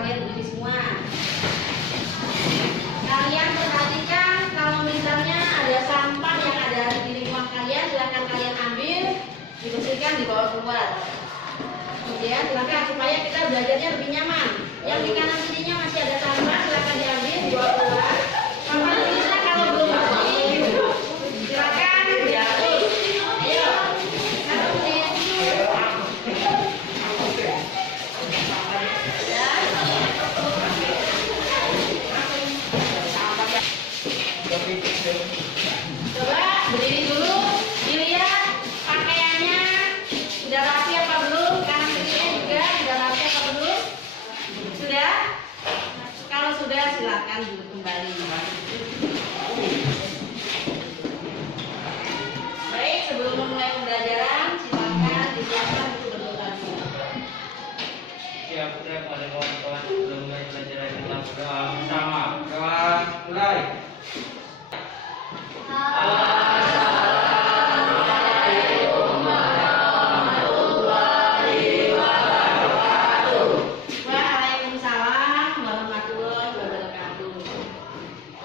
kalian berdiri semua. Kalian perhatikan kalau misalnya ada sampah yang ada di lingkungan kalian, silahkan kalian ambil, dibersihkan, dibawa keluar. Kemudian silakan supaya kita belajarnya lebih nyaman. Yang di kanan kirinya masih ada sampah, silakan diambil, dibawa keluar. Papan tulisnya kalau belum bersih, silakan dihapus. Ayo, 1 menit. Coba berdiri dulu, dilihat pakaiannya sudah rapi apa belum, kanan kirinya juga sudah rapi apa belum? Sudah? Kalau sudah silakan duduk kembali. Baik, sebelum memulai pembelajaran silakan disiapkan untuk berdoa. Siap, pada kawan-kawan sebelum mulai pelajaran kita berdoa bersama. Doa mulai. Waalaikumsalam warahmatullahi wabarakatuh.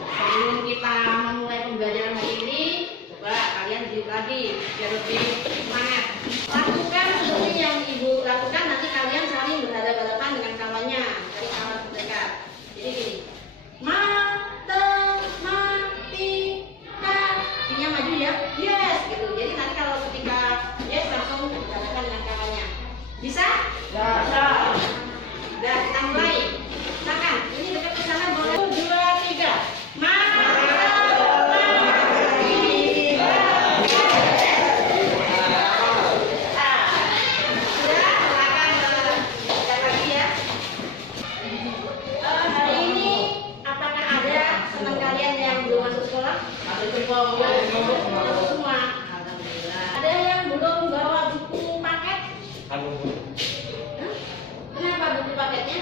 Sebelum kita memulai pembelajaran hari ini, coba kalian duduk lagi biar lebih semangat. Lakukan seperti yang ibu lakukan, nanti kalian saling berhadapan-hadapan dengan kawannya dari kawan terdekat. Jadi gini, matematika, maju ya, yes gitu. Jadi nanti kalau ketika yes langsung berhadapan dengan kawannya. Bisa? Bisa. Udah, kita mulai. Silakan, ini dekat ke sana boleh. 1, 2, 3. Semua. Alhamdulillah. Ada yang belum bawa buku paket? Kenapa buku paketnya?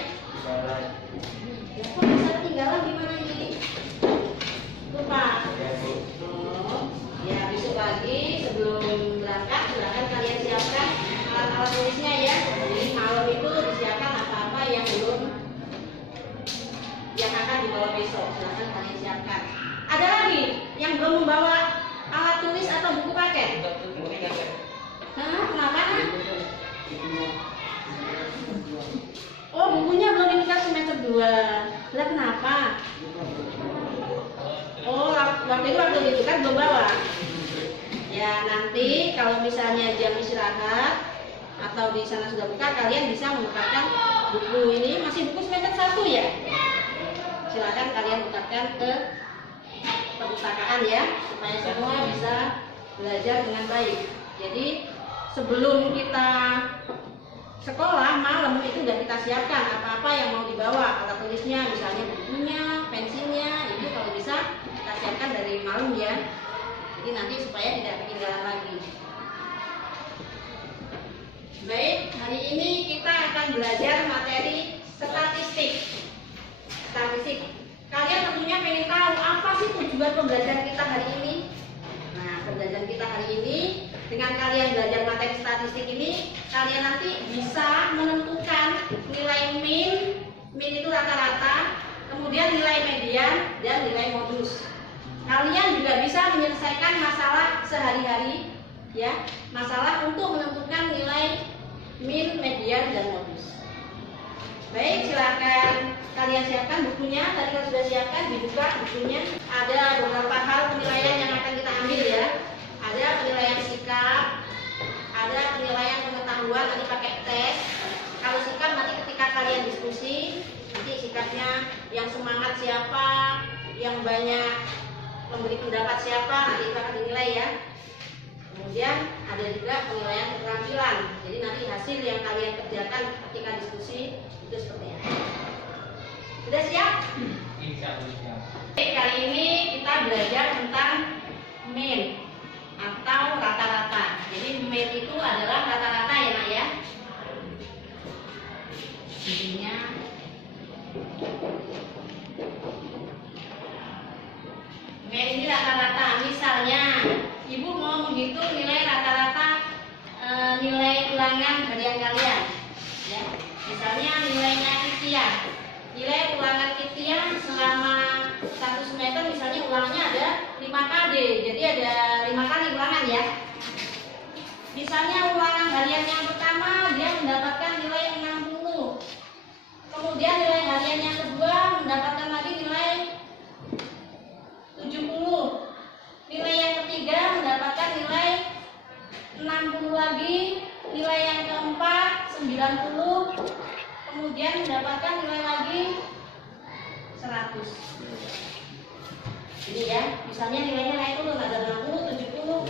Ya, kok bisa ketinggalan gimana ini? Lupa. Oh, ya besok pagi sebelum berangkat silakan kalian siapkan alat-alat tulisnya ya. Jadi malam itu disiapkan apa-apa yang akan dibawa besok. Silakan kalian siapkan. Ada lagi yang belum membawa alat tulis atau buku paket? Hah? Kenapa? Oh, bukunya belum diminta semester 2. Lah kenapa? Oh, waktu itu kan belum bawa. Ya, nanti kalau misalnya jam istirahat atau di sana sudah buka, kalian bisa menukarkan buku ini. Masih buku semester 1 ya? Silakan kalian tukarkan ke perpustakaan ya, supaya semua bisa belajar dengan baik. Jadi sebelum kita sekolah malam itu sudah kita siapkan apa-apa yang mau dibawa, alat tulisnya, misalnya bukunya, pensilnya, itu kalau bisa kita siapkan dari malam ya. Jadi nanti supaya tidak ketinggalan lagi. Baik, hari ini kita akan belajar materi statistik. Kalian tentunya pengen tahu apa sih tujuan pembelajaran kita hari ini? Nah, pembelajaran kita hari ini dengan kalian belajar materi statistik ini, kalian nanti bisa menentukan nilai min itu rata-rata, kemudian nilai median dan nilai modus. Kalian juga bisa menyelesaikan masalah sehari-hari ya, masalah untuk menentukan nilai min, median dan modus. Baik, silakan kalian siapkan bukunya. Tadi kalau sudah siapkan, dibuka bukunya. Ada beberapa hal penilaian yang akan kita ambil ya. Ada penilaian sikap, ada penilaian pengetahuan, nanti pakai tes. Kalau sikap nanti ketika kalian diskusi, nanti sikapnya yang semangat siapa, yang banyak memberi pendapat siapa, nanti itu akan dinilai ya. Kemudian ada juga penilaian keterampilan. Jadi nanti hasil yang kalian kerjakan ketika diskusi itu seperti apa. Sudah siap? Siap. Kali ini kita belajar tentang min atau rata-rata. Jadi min itu adalah rata-rata ya nak ya. Intinya min ini rata-rata. Misalnya ibu mau menghitung nilai rata-rata nilai ulangan harian kalian ya. Misalnya nilainya sekian. nilai ulangan kita selama 1 semester misalnya ulangannya ada 5 kali. Jadi ada 5 kali ulangan ya. Misalnya ulangan harian yang pertama dia mendapatkan nilai 60. Kemudian nilai harian yang kedua mendapatkan lagi nilai 70. Nilai yang ketiga mendapatkan nilai 60 lagi. Nilai yang keempat 90. Kemudian mendapatkan nilai lagi 100. Ini ya, misalnya nilainya naik turun ada 60, 70.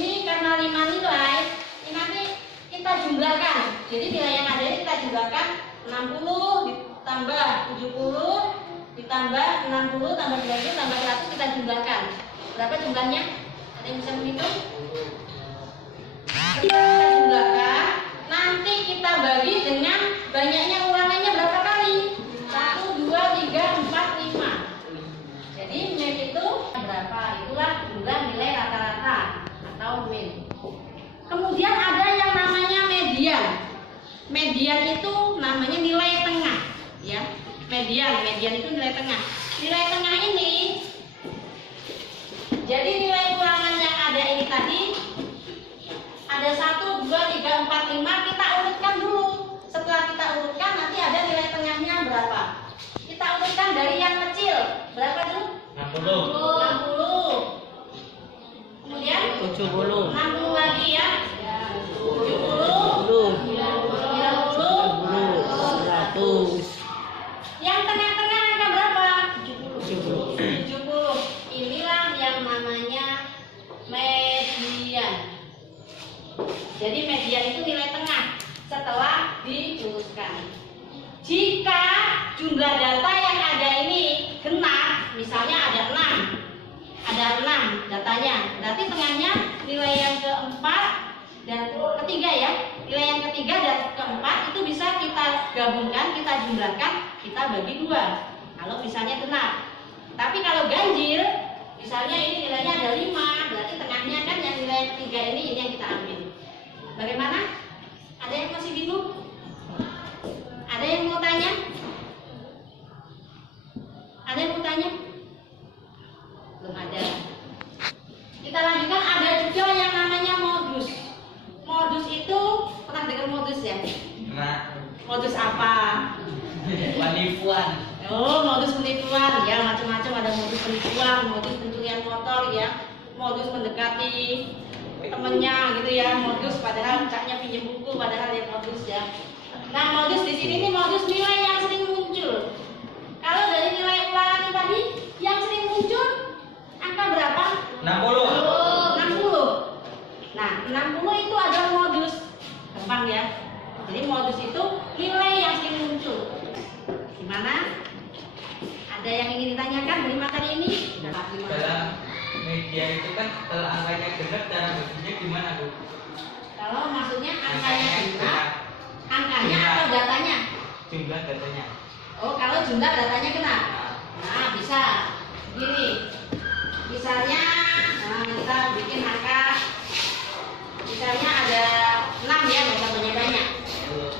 Ini karena 5 nilai, ini nanti kita jumlahkan. Jadi nilai yang ada ini kita jumlahkan 60 ditambah 70 ditambah 60 tambah 20 tambah 100 kita jumlahkan. Berapa jumlahnya? Ada yang bisa menghitung? Kita jumlahkan. Nanti kita bagi dengan banyaknya ulangannya berapa kali? 1, 2, 3, 4, 5. Jadi min itu berapa? Itulah jumlah nilai rata-rata atau min. Kemudian ada yang namanya median. Median itu namanya nilai tengah, ya. Median itu nilai tengah. Nilai tengah ini, jadi nilai ulangan yang ada ini tadi ada 1, 2, 3, 4, 5. Kita urutkan dulu. Setelah kita urutkan nanti ada nilai tengahnya berapa. Kita urutkan dari yang kecil. Berapa dulu? 60. Kemudian 70. 60 lagi ya. 70. 100. Yang tengah-tengah angka berapa? 70. 70. Inilah yang namanya median. Jadi median itu nilai tengah setelah diurutkan. Jika jumlah data yang ada ini genap, misalnya ada 6 datanya, berarti tengahnya nilai yang keempat dan ketiga ya. Nilai yang ketiga dan keempat itu bisa kita gabungkan, kita jumlahkan, kita bagi 2. Kalau misalnya genap. Tapi kalau ganjil, misalnya ini nilainya ada 5, berarti tengahnya kan yang nilai ketiga ini yang kita ambil. Bagaimana? Ada yang masih bingung? Ada yang mau tanya? Ada yang mau tanya? Belum ada. Kita lanjutkan, ada juga yang namanya modus. Modus itu pernah dengar modus ya? Nah, Modus apa? penipuan. Oh, modus penipuan ya, macam-macam. Ada modus penipuan, modus pencurian motor ya, modus mendekati temennya gitu ya, modus padahal caknya pinjam buku padahal dia modus ya. Nah, modus di sini nih modus nilai yang sering muncul. Kalau dari nilai ulangan tadi yang sering muncul angka berapa? 60. Nah, 60 itu adalah modus. Gampang ya. Jadi modus itu nilai yang sering muncul. Gimana? Ada yang ingin ditanyakan dari materi ini? Dalam media itu kan kalau angkanya genap, cara baginya gimana, Bu? Kalau maksudnya angkanya genap, angkanya atau datanya? Jumlah datanya. Oh, kalau jumlah datanya genap. Nah, bisa gini. Misalnya, kita bikin angka. Misalnya ada 6 ya, nggak usah banyak-banyak.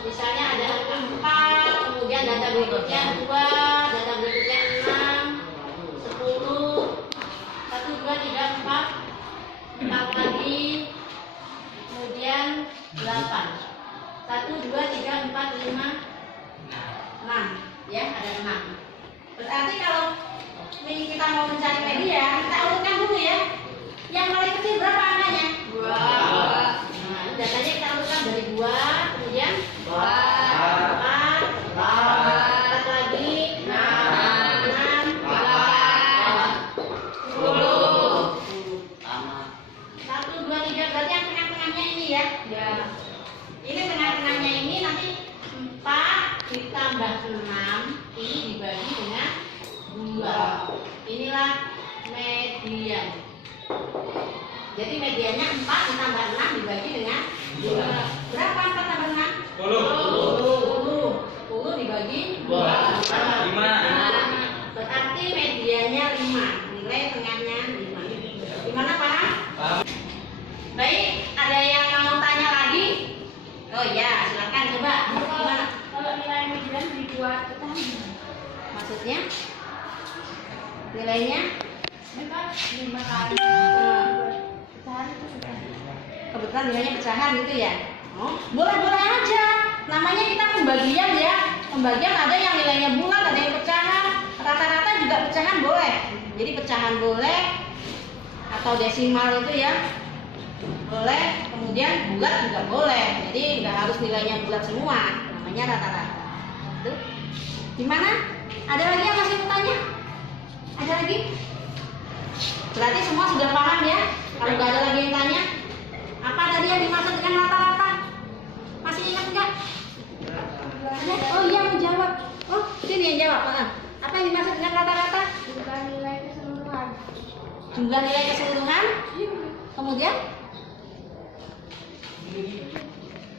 Misalnya ada angka 4, kemudian data berikutnya 2, data berikutnya 6, 10, 1, 2, 3, 4 lagi, kemudian 8. 1, 2, 3, 4, 5, 6 ya, ada 6. Berarti kalau kita mau mencari media, kita urutkan dulu ya. Yang paling kecil berapa angkanya? 2. Nah, ini datanya kita urutkan dari 2, kemudian 4 lagi 6, 8, 10. 1, 2, 3, berarti yang tengah-tengahnya ini ya. Ini tengah-tengahnya ini nanti 4 ditambah 6 ini dibagi dengan 2. Inilah median. Jadi mediannya 4 ditambah 6 dibagi dengan 2. Berapa 4 tambah 6? 10 dibagi 2. 5. Berarti mediannya 5. Nilai tengahnya 5. Gimana Pak? Baik, ada yang mau tanya lagi? Oh ya, silakan coba. Gimana? Kalau nilai median dibuat petani. Maksudnya nilainya kebetulan nilainya pecahan gitu ya. Oh, boleh-boleh aja. Namanya kita pembagian ya. Pembagian ada yang nilainya bulat, ada yang pecahan. Rata-rata juga pecahan boleh. Jadi pecahan boleh atau desimal itu ya boleh. Kemudian bulat juga boleh. Jadi nggak harus nilainya bulat semua. Namanya rata-rata. Tuh. Gimana? Ada lagi yang masih bertanya? Ada lagi? Berarti semua sudah paham ya? Kalau nggak ada lagi yang tanya, apa tadi yang dimaksud dengan rata-rata? Masih ingat nggak? Oh iya, menjawab. Oh, sini yang jawab. Apa yang dimaksud dengan rata-rata? Jumlah nilai keseluruhan. Jumlah nilai keseluruhan. Kemudian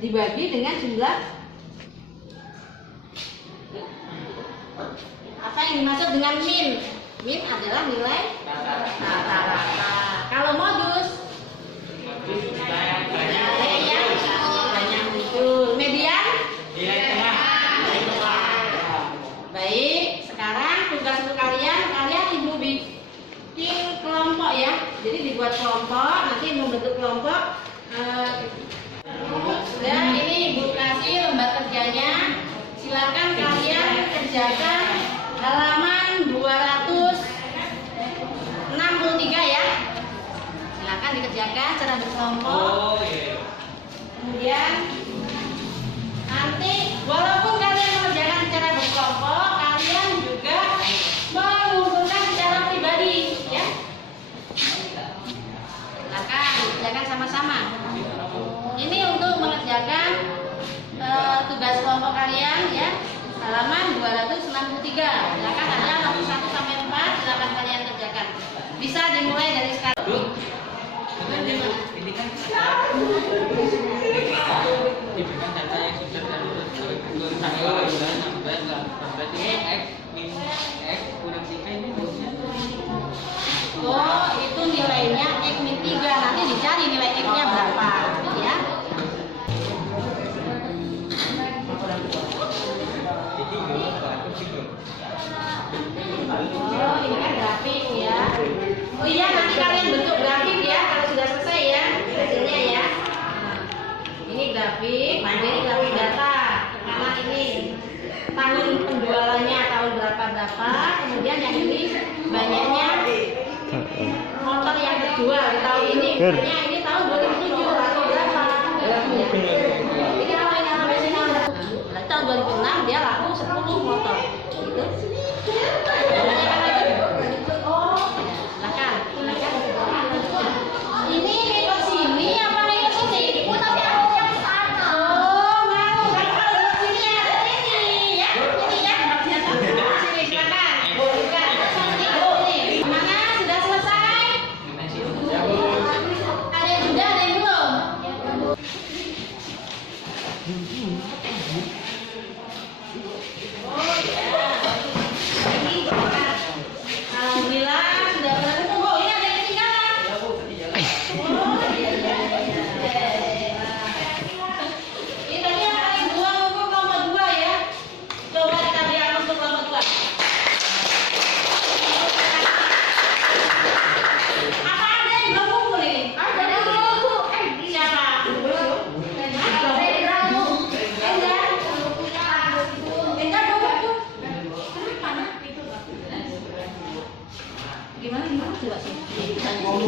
dibagi dengan jumlah. Apa yang dimaksud dengan min? Min adalah nilai rata-rata. Kalau modus nilai yang banyak muncul. Median? Baik, sekarang tugas untuk kalian ibu bikin kelompok ya. Jadi dibuat kelompok, nanti membentuk kelompok. Dan ini ibu kasih lembar kerjanya. Silakan kalian kerjakan halaman 263 ya. Silakan dikerjakan secara berkelompok. Kemudian nanti walaupun kalian mengerjakan secara berkelompok, kalian juga mengumpulkan secara pribadi ya. Silakan dikerjakan sama-sama. Ini untuk mengerjakan tugas kelompok kalian ya. Halaman 263. Silakan ada nomor 1 sampai 4, silakan kalian kerjakan. Bisa dimulai dari sekarang. Ini kan diberikan data yang sudah tanggal bulan sampai 8. Berarti X min X kurang 3 ini harusnya. Oh, itu nilainya X min 3. Nanti dicari nilai X-nya berapa ya. Oh, ini kan grafik ya. Oh iya, nanti kalian bentuk grafik ya kalau sudah selesai ya hasilnya ya. Ini grafik, ini grafik data. Karena ini tahun penjualannya tahun berapa, kemudian yang ini banyaknya motor yang terjual di tahun ini. Misalnya ini tahun 2007 atau berapa? Ini kalau yang sampai sini berarti tahun 2006 dia laku 10 motor. Gitu. Ini ikut sini apa ikut sini? Tapi aku yang sana. Oh, mau. Kalau ikut sini ya ini ya. Ini ya. Sini silakan. Bukan. Sini. Mana sudah selesai? Ada yang sudah, ada yang belum? Oh ya. Alhamdulillah sudah bertemu. Oh, ini ada yang ketinggalan. Oh, iya. Ini tadi yang paling dua untuk kelompok 2 ya. Coba kita lihat untuk kelompok 2. Apa ada yang belum kumpul ini? Ada. Siapa? Gimana coba sih? Oh,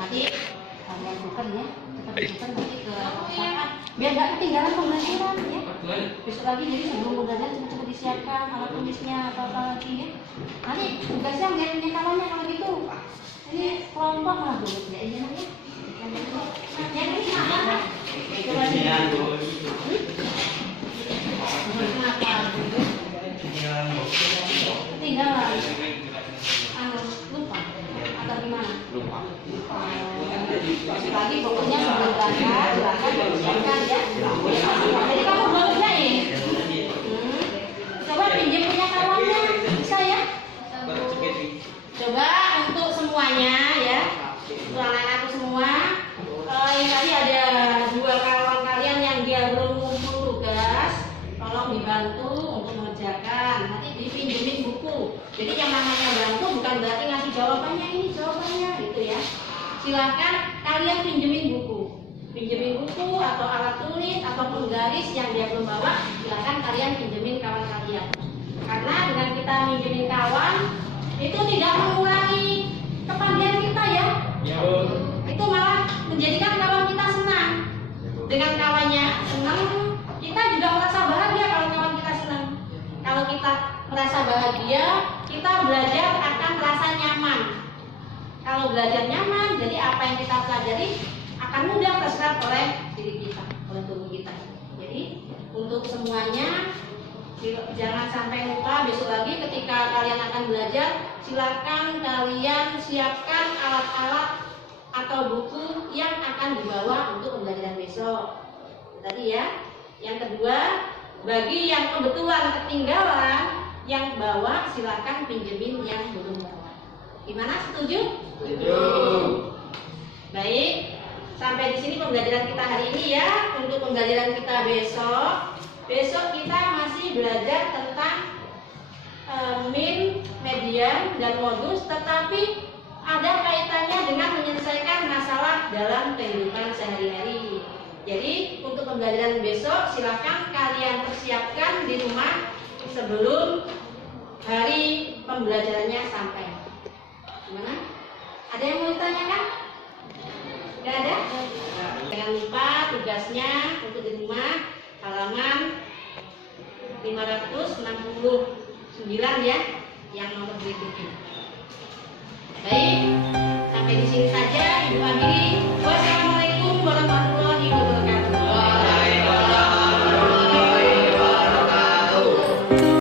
nanti kalian bukan ya, kita bukan nanti ke siapa? Biar nggak ketinggalan pembelajaran ya. Besok lagi jadi sebelum pembelajaran cepet-cepet disiapkan alat tulisnya apa lagi ya. Nanti tugasnya ngirimnya kalonnya kalau gitu. Ini kelompok lah dulu ya ini ya. Yang ini mana? Coba tinggal lupa atau gimana? Lupa. Lagi pokoknya sebelum berangkat silakan disiapkan ya. Jadi kamu belum kerjain? bantu untuk mengerjakan. Nanti dipinjemin buku. Jadi yang namanya bantu bukan berarti ngasih jawabannya ini jawabannya gitu ya. Silakan kalian pinjemin buku. Pinjemin buku atau alat tulis atau penggaris yang dia belum bawa, silakan kalian pinjemin kawan kalian. Karena dengan kita minjemin kawan itu tidak mengurangi kepandaian kita ya. Itu malah menjadikan kawan kita senang. Dengan kawannya senang, kita juga merasa bahagia kalau kawan kita senang. Kalau kita merasa bahagia, kita belajar akan merasa nyaman. Kalau belajar nyaman, jadi apa yang kita pelajari akan mudah terserap oleh diri kita, oleh tubuh kita. Jadi untuk semuanya jangan sampai lupa besok lagi ketika kalian akan belajar, silakan kalian siapkan alat-alat atau buku yang akan dibawa untuk pembelajaran besok. Tadi ya. Yang kedua, bagi yang kebetulan ketinggalan, yang bawa silakan pinjemin yang belum bawa. Gimana? Setuju? Setuju. Baik. Sampai di sini pembelajaran kita hari ini ya. Untuk pembelajaran kita besok kita masih belajar tentang min, median, dan modus, tetapi ada kaitannya dengan menyelesaikan masalah dalam kehidupan sehari-hari. Jadi untuk pembelajaran besok silakan kalian persiapkan di rumah sebelum hari pembelajarannya sampai. Gimana? Ada yang mau ditanyakan? Gak ada? Jangan lupa tugasnya untuk di rumah halaman 569 ya, yang nomor berikutnya. Baik, sampai di sini saja Ibu akhiri.